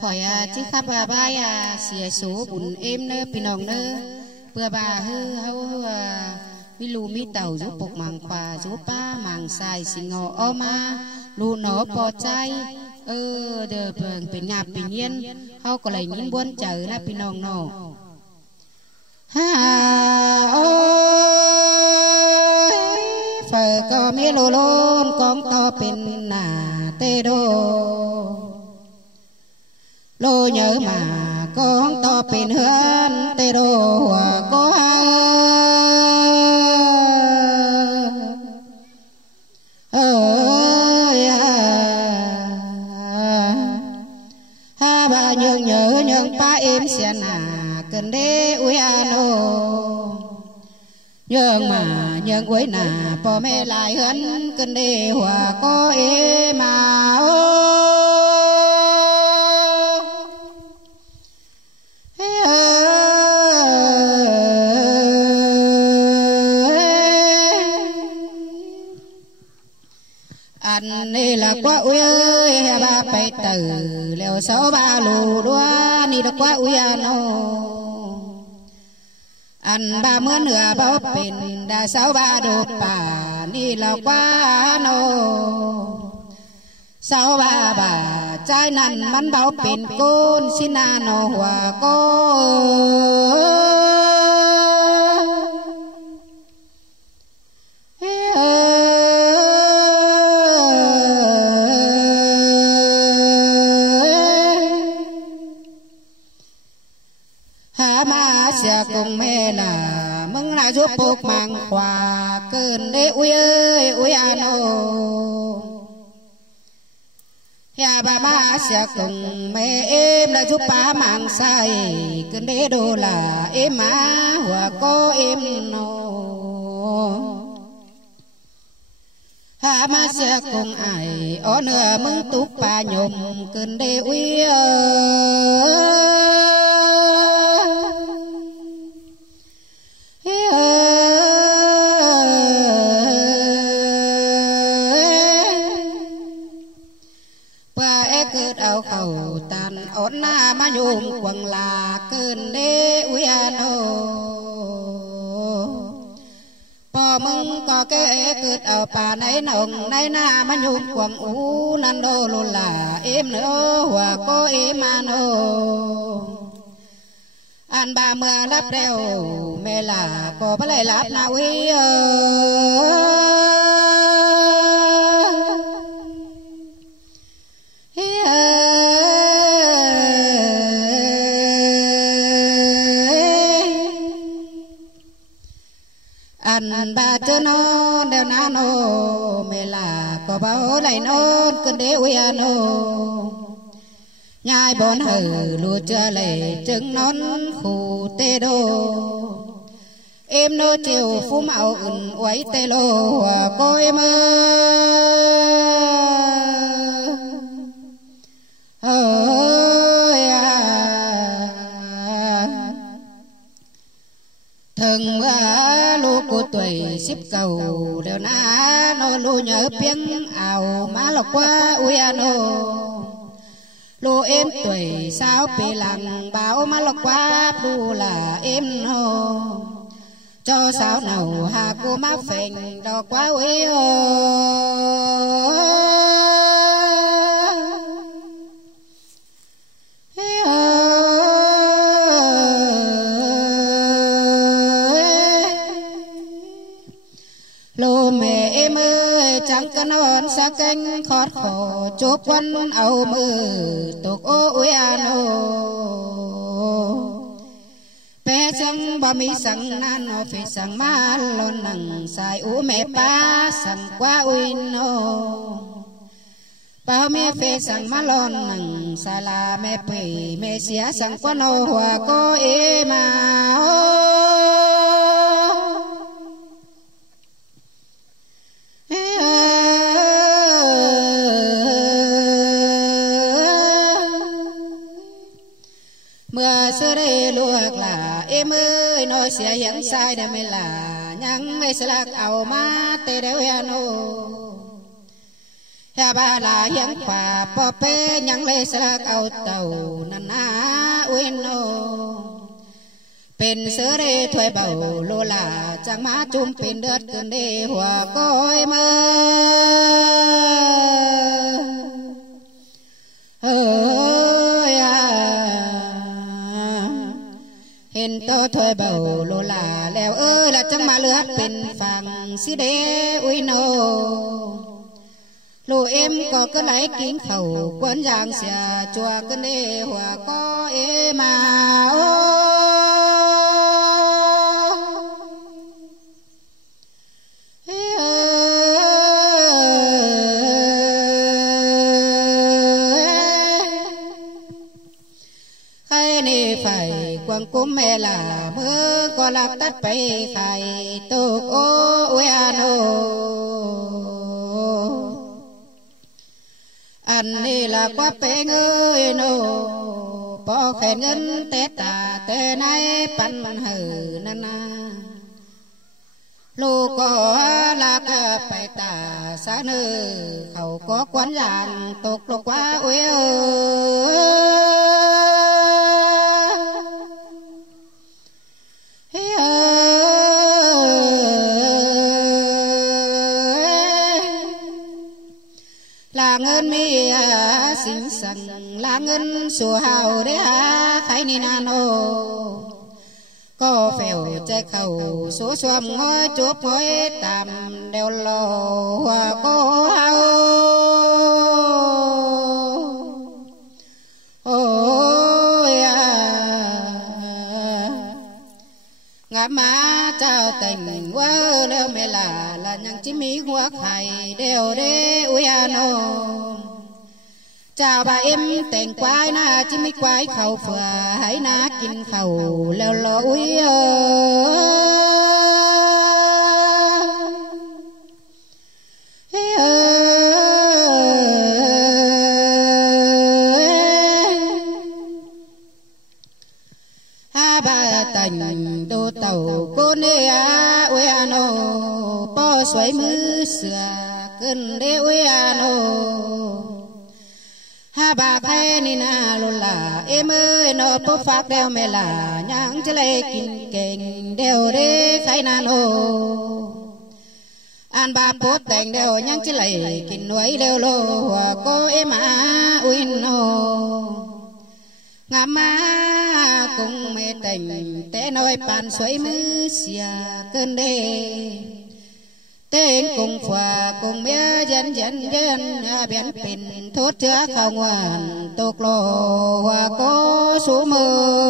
khỏi chiếc khắp bài xìa số bùn êm nơ pinong nơ bữa bà hư hâu mi lù mi tàu giúp bộc màng khỏa giúp ba màng xài xì ngọ ô ma lù nó bò chay đờเป็นngạp bình yên hâu có lại nhìn buôn chở na pinong nọ ha ôi phở có mi lù lôn con to bên nà tê đô lô nhớ mà con to bên hơn tê đô có ơi ha bà nhớ ba em xiên cần đế uy ano nhớ uy nà po mẹ lại hơn cần đế hòa có em mà anh đây là quá uy ơi ba phải từ leo sáu ba lù đua ni được quá uy ano anh ba mướn nửa bao pin đã sáu ba đột bà ni là quá ano sáu ba bà trai năn mắn bao pin côn xin ano hòa cô cùng mẹ là mừng là giúp bốc mang quà cơn đế uy ơi uy ano ya bà má sẽ cùng mẹ em là giúp bà mang sai cơn đế đồ là em má hòa có em no ha má sẽ cùng ai ở nửa mừng túc bà nhôm cơn đế uy khẩu tàn ổn na má nhôm quăng là cơn đế uy ano po mừng có cái cơn ở bà này nồng này na má nhôm quăng u nan đô luôn là em nữa hòa có em ano anh ba mưa lắp đeo mẹ là có bà lại lắp na uy anh ba chớ nó đeo na nô mẹ là có bao lại nó cơn đế uy ano nhai bốn hở lùa chưa lệ trứng nón khu tê đô em nô chiều phú mạo ẩn quấy tê lô cô em ơi thường lô cô tuổi xếp cầu đều na nó lô nhớ tiếng ảo má lọc qua uy ano lô em tuổi sao bị lặng báo má lọc qua lô là em hồ cho sao nào hà cô má phèn đò quá uy lô mẹ em ơi chẳng cần ơn xa canh khót khổ chốt quân âu mơ tục ô uy ano bé chẳng bỏ mi sang nan ô phê sang má lon nằng sai ú mẹ ba sang quá uy no bao mẹ phê sang má lon nằng sai là mẹ bì mẹ xía sang quá no hòa có em mà mưa xưa đây luộc là em ơi nói sẽ hiện sai để mình là nhang mấy sẽ lạc ảo má tê đeo ano Hà ba là hiến phà bò bê nhang lê sơ cao tàu năn á uyên nôเป็นเสือเรถวยเบาโลลาจังมาจุ่มเป็นเดือดเกินเดหัวก้อยเมื่อเห็นโตถวยเบาโลลาแล้วละจังมาเลือดเป็นฝั่งสิเดอุยโนลูเอ็มก็ก็ไหลกินเข่ากวนยางเสียจัวกันเดหัวก็มาโอกวางกุ้มแม่ลาเมื่อก็ลักตัดไปไข่ตกโอเวโนอันนี้ละกว่าเป็นเอ้ยโนพอแค่เงินเตะตาเตะในปันหือนานาลูกก็ลักไปตาสาเนอเขาก็กวนยางตกลงว่าเอ้ยเงินมีสิงสังลาเงินสู่เฮาได้หาใครนี่นาโนก็เฟลใจเขาสู่สวมงอยจูบงอยตามเดวโลหัวก็เฮาโอ้ยงามาเจ้าแต่งว่าแล้วไม่ลาละยังจิมีหัวไข่เดียวเดอุยโนเจ้าบ่าเอ็มแต่งควายน่าจิมีควายเขาเฟื่อให้น่ากินเขาแล้วรออุยดูเต่าโกเนียเวียโนป้อสวยมือเสือขึ้นเดเวียโนฮาบาแพนี่นาลุลาเอเมยโนปฝากเดวเมลายังจะเลยกินเก่งเดวเดใครนาโนอันบาปดแต่งเดวยังจะเลยกินไว้เดวโลหัวก็เอมาอุนโนงามาคงไม่แต่งแต่น้อยปานสวยมือเสียเกินเดเต้นคงฝ่าคงเมียยันเบียนเป็นทุดเชื้อข้าวหวานตกโลว่าก็สูมือ